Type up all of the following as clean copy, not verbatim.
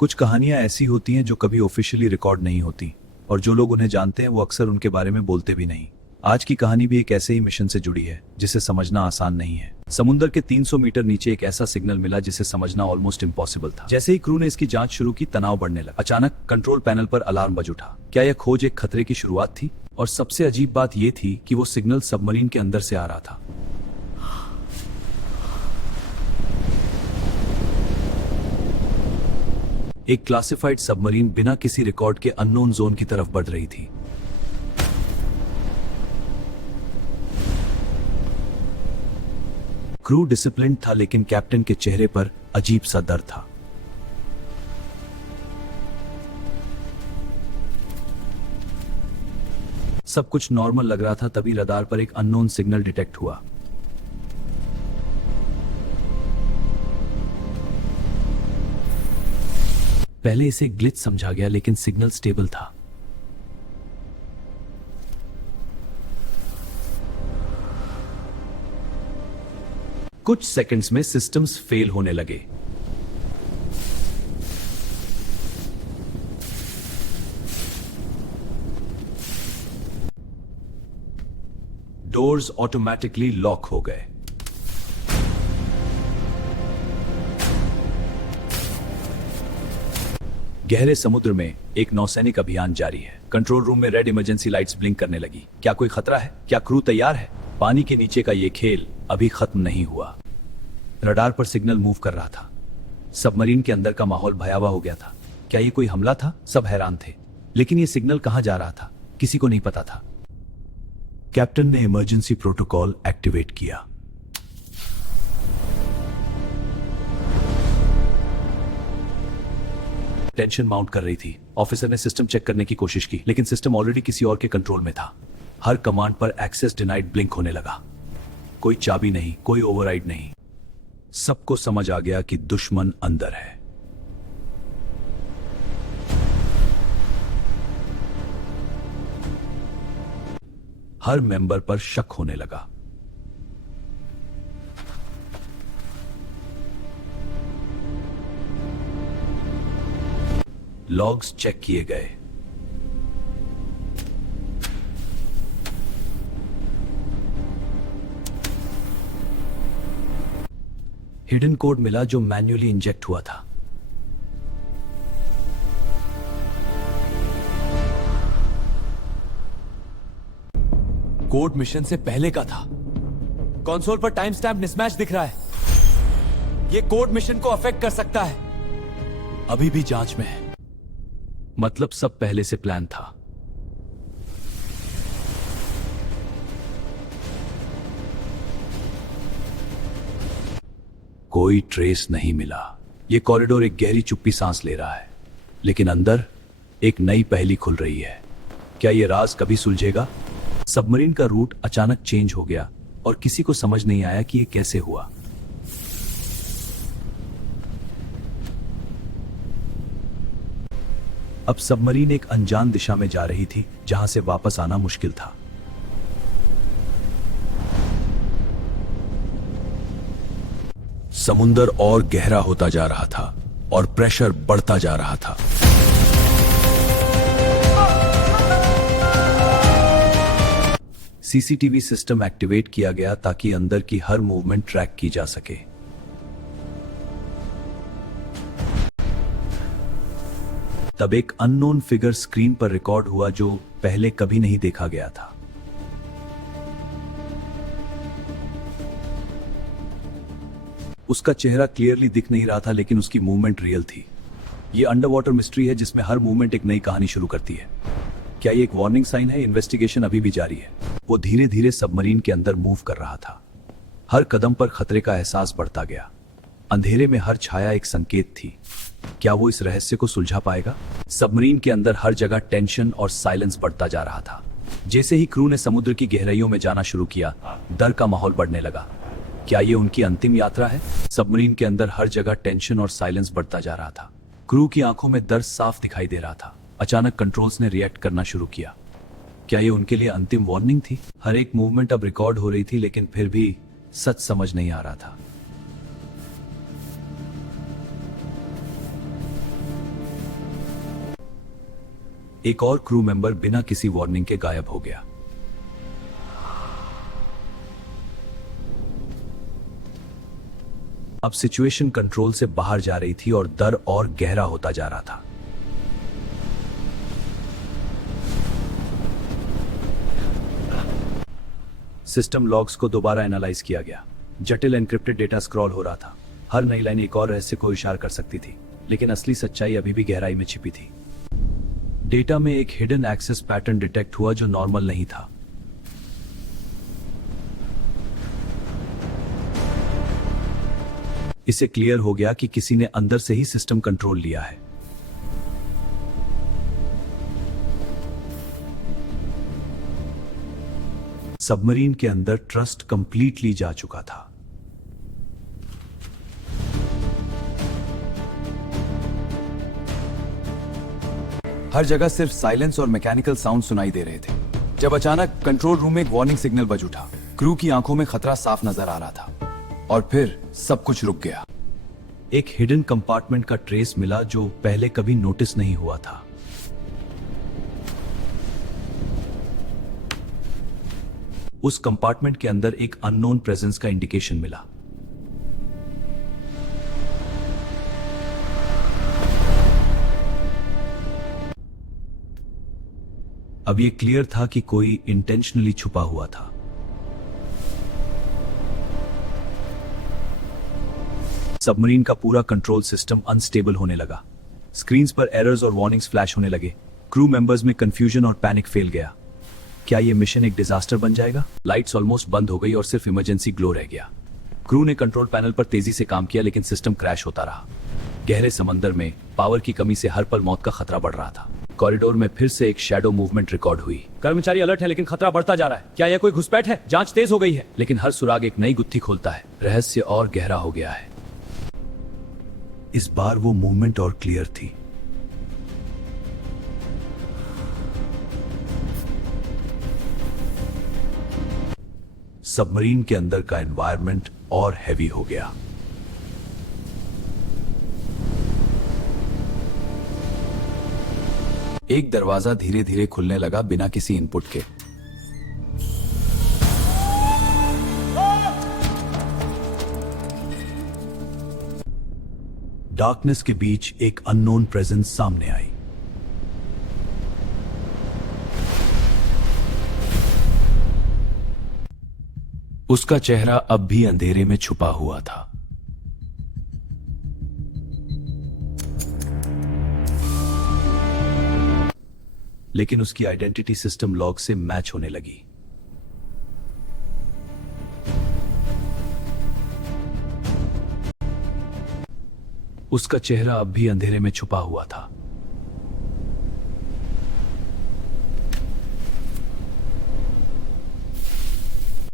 कुछ कहानियां ऐसी होती हैं जो कभी ऑफिशियली रिकॉर्ड नहीं होती, और जो लोग उन्हें जानते हैं वो अक्सर उनके बारे में बोलते भी नहीं। आज की कहानी भी एक ऐसे ही मिशन से जुड़ी है जिसे समझना आसान नहीं है। समुद्र के 300 मीटर नीचे एक ऐसा सिग्नल मिला जिसे समझना ऑलमोस्ट इम्पॉसिबल था। जैसे ही क्रू ने इसकी जांच शुरू की, तनाव बढ़ने लगा। अचानक कंट्रोल पैनल पर अलार्म बज उठा। क्या यह खोज एक खतरे की शुरुआत थी? और सबसे अजीब बात यह थी कि वो सिग्नल सबमरीन के अंदर से आ रहा था। एक क्लासिफाइड सबमरीन बिना किसी रिकॉर्ड के अननोन जोन की तरफ बढ़ रही थी। क्रू डिसिप्लिन था, लेकिन कैप्टन के चेहरे पर अजीब सा डर था। सब कुछ नॉर्मल लग रहा था, तभी रडार पर एक अननोन सिग्नल डिटेक्ट हुआ। पहले इसे ग्लिच समझा गया, लेकिन सिग्नल स्टेबल था। कुछ सेकंड्स में सिस्टम्स फेल होने लगे। डोर्स ऑटोमेटिकली लॉक हो गए। गहरे समुद्र में एक नौसैनिक अभियान जारी है। कंट्रोल रूम में रेड इमरजेंसी लाइट्स ब्लिंक करने लगी। क्या कोई खतरा है? क्या क्रू तैयार है? पानी के नीचे का ये खेल अभी खत्म नहीं हुआ। रडार पर सिग्नल मूव कर रहा था। सबमरीन के अंदर का माहौल भयावह हो गया था। क्या ये कोई हमला था? सब हैरान थे, लेकिन ये सिग्नल कहां जा रहा था किसी को नहीं पता था। कैप्टन ने इमरजेंसी प्रोटोकॉल एक्टिवेट किया। टेंशन माउंट कर रही थी। ऑफिसर ने सिस्टम चेक करने की कोशिश की, लेकिन सिस्टम ऑलरेडी किसी और के कंट्रोल में था। हर कमांड पर एक्सेस डिनाइड ब्लिंक होने लगा। कोई चाबी नहीं, कोई ओवरराइड नहीं। सबको समझ आ गया कि दुश्मन अंदर है। हर मेंबर पर शक होने लगा। लॉग्स चेक किए गए। हिडन कोड मिला जो मैन्युअली इंजेक्ट हुआ था। कोड मिशन से पहले का था। कंसोल पर टाइम स्टैम्प मिसमैच दिख रहा है। यह कोड मिशन को अफेक्ट कर सकता है। अभी भी जांच में है। मतलब सब पहले से प्लान था। कोई ट्रेस नहीं मिला। यह कॉरिडोर एक गहरी चुप्पी सांस ले रहा है, लेकिन अंदर एक नई पहेली खुल रही है। क्या यह राज कभी सुलझेगा? सबमरीन का रूट अचानक चेंज हो गया और किसी को समझ नहीं आया कि यह कैसे हुआ। अब सबमरीन एक अनजान दिशा में जा रही थी, जहां से वापस आना मुश्किल था। समुंदर और गहरा होता जा रहा था और प्रेशर बढ़ता जा रहा था। सीसीटीवी सिस्टम एक्टिवेट किया गया ताकि अंदर की हर मूवमेंट ट्रैक की जा सके। तब एक अननोन फिगर स्क्रीन पर रिकॉर्ड हुआ जो पहले कभी नहीं देखा गया था। उसका चेहरा क्लियरली दिख नहीं रहा था, लेकिन उसकी मूवमेंट रियल थी। यह अंडर वाटर मिस्ट्री है जिसमें हर मूवमेंट एक नई कहानी शुरू करती है। क्या यह एक वार्निंग साइन है? इन्वेस्टिगेशन अभी भी जारी है। वो धीरे धीरे सबमरीन के अंदर मूव कर रहा था। हर कदम पर खतरे का एहसास बढ़ता गया। अंधेरे में हर छाया एक संकेत थी। क्या वो इस रहस्य को सुलझा पाएगा? सबमरीन के अंदर हर जगह टेंशन और साइलेंस बढ़ता जा रहा था। जैसे ही क्रू ने समुद्र की गहराइयों में जाना शुरू किया, डर का माहौल बढ़ने लगा। क्या ये उनकी अंतिम यात्रा है? सबमरीन के अंदर हर जगह टेंशन और साइलेंस बढ़ता जा रहा था। क्रू की आंखों में दर्द साफ दिखाई दे रहा था। अचानक कंट्रोल्स ने रिएक्ट करना शुरू किया। क्या ये उनके लिए अंतिम वार्निंग थी? हर एक मूवमेंट अब रिकॉर्ड हो रही थी, लेकिन फिर भी सच समझ नहीं आ रहा था। एक और क्रू मेंबर बिना किसी वार्निंग के गायब हो गया। अब सिचुएशन कंट्रोल से बाहर जा रही थी और डर और गहरा होता जा रहा था। सिस्टम लॉग्स को दोबारा एनालाइज किया गया। जटिल एन्क्रिप्टेड डेटा स्क्रॉल हो रहा था। हर नई लाइन एक और रहस्य को इशारा कर सकती थी, लेकिन असली सच्चाई अभी भी गहराई में छिपी थी। डेटा में एक हिडन एक्सेस पैटर्न डिटेक्ट हुआ जो नॉर्मल नहीं था। इसे क्लियर हो गया कि किसी ने अंदर से ही सिस्टम कंट्रोल लिया है। सबमरीन के अंदर ट्रस्ट कंप्लीटली जा चुका था। हर जगह सिर्फ साइलेंस और मैकेनिकल साउंड सुनाई दे रहे थे, जब अचानक कंट्रोल रूम में एक वार्निंग सिग्नल बज उठा। क्रू की आंखों में खतरा साफ नजर आ रहा था, और फिर सब कुछ रुक गया। एक हिडन कंपार्टमेंट का ट्रेस मिला जो पहले कभी नोटिस नहीं हुआ था। उस कंपार्टमेंट के अंदर एक अननोन प्रेजेंस का इंडिकेशन मिला। अब यह क्लियर था कि कोई इंटेंशनली छुपा हुआ था। सबमरीन का पूरा कंट्रोल सिस्टम अनस्टेबल होने लगा। स्क्रीन्स पर एरर्स और वार्निंग्स फ्लैश होने लगे। क्रू मेंबर्स में कंफ्यूजन और पैनिक फैल गया। क्या यह मिशन एक डिजास्टर बन जाएगा? लाइट्स ऑलमोस्ट बंद हो गई और सिर्फ इमरजेंसी ग्लो रह गया। क्रू ने कंट्रोल पैनल पर तेजी से काम किया, लेकिन सिस्टम क्रैश होता रहा। गहरे समंदर में पावर की कमी से हर पल मौत का खतरा बढ़ रहा था। कॉरिडोर में फिर से एक शैडो मूवमेंट रिकॉर्ड हुई। कर्मचारी अलर्ट है, लेकिन खतरा बढ़ता जा रहा है। क्या यह कोई घुसपैठ है? जांच तेज हो गई है, लेकिन हर सुराग एक नई गुत्थी खोलता है। रहस्य और गहरा हो गया है। इस बार वो मूवमेंट और क्लियर थी। सबमरीन के अंदर का एनवायरनमेंट और हैवी हो गया। एक दरवाजा धीरे धीरे खुलने लगा बिना किसी इनपुट के। डार्कनेस के बीच एक अननोन प्रेजेंस सामने आई। उसका चेहरा अब भी अंधेरे में छुपा हुआ था। लेकिन उसकी आइडेंटिटी सिस्टम लॉग से मैच होने लगी। उसका चेहरा अब भी अंधेरे में छुपा हुआ था।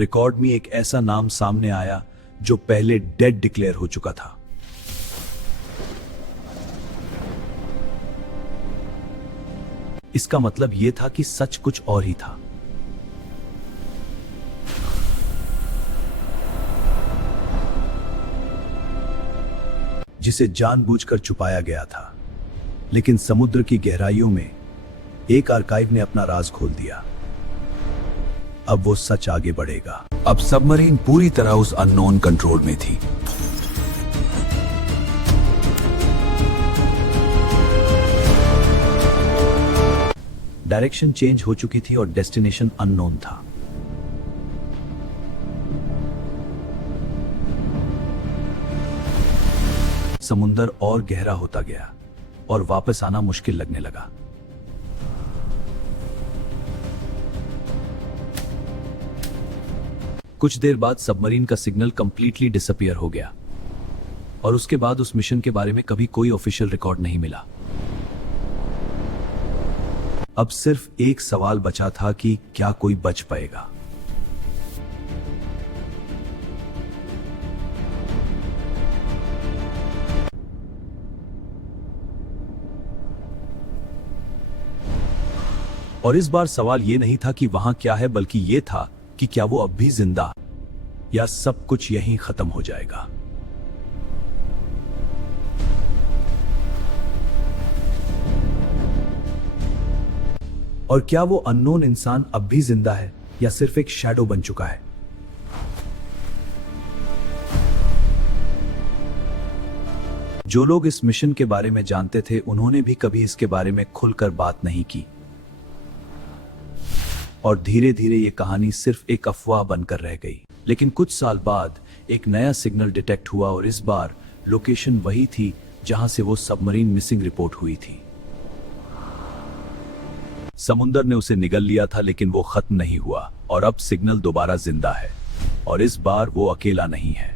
रिकॉर्ड में एक ऐसा नाम सामने आया जो पहले डेड डिक्लेयर हो चुका था। इसका मतलब यह था कि सच कुछ और ही था। जिसे जानबूझकर छुपाया गया था। लेकिन समुद्र की गहराइयों में एक आर्काइव ने अपना राज खोल दिया। अब वो सच आगे बढ़ेगा। अब सबमरीन पूरी तरह उस अननोन कंट्रोल में थी। डायरेक्शन चेंज हो चुकी थी और डेस्टिनेशन अननोन था। समुंदर और गहरा होता गया और वापस आना मुश्किल लगने लगा। कुछ देर बाद सबमरीन का सिग्नल कंप्लीटली डिसअपीयर हो गया और उसके बाद उस मिशन के बारे में कभी कोई ऑफिशियल रिकॉर्ड नहीं मिला। अब सिर्फ एक सवाल बचा था कि क्या कोई बच पाएगा। और इस बार सवाल यह नहीं था कि वहां क्या है, बल्कि यह था कि क्या वो अब भी जिंदा, या सब कुछ यहीं खत्म हो जाएगा। और क्या वो अननोन इंसान अब भी जिंदा है या सिर्फ एक शैडो बन चुका है? जो लोग इस मिशन के बारे में जानते थे उन्होंने भी कभी इसके बारे में खुलकर बात नहीं की और धीरे धीरे ये कहानी सिर्फ एक अफवाह बनकर रह गई। लेकिन कुछ साल बाद एक नया सिग्नल डिटेक्ट हुआ और इस बार लोकेशन वही थी जहां से वो सबमरीन मिसिंग रिपोर्ट हुई थी। समुंदर ने उसे निगल लिया था लेकिन वो खत्म नहीं हुआ और अब सिग्नल दोबारा जिंदा है और इस बार वो अकेला नहीं है।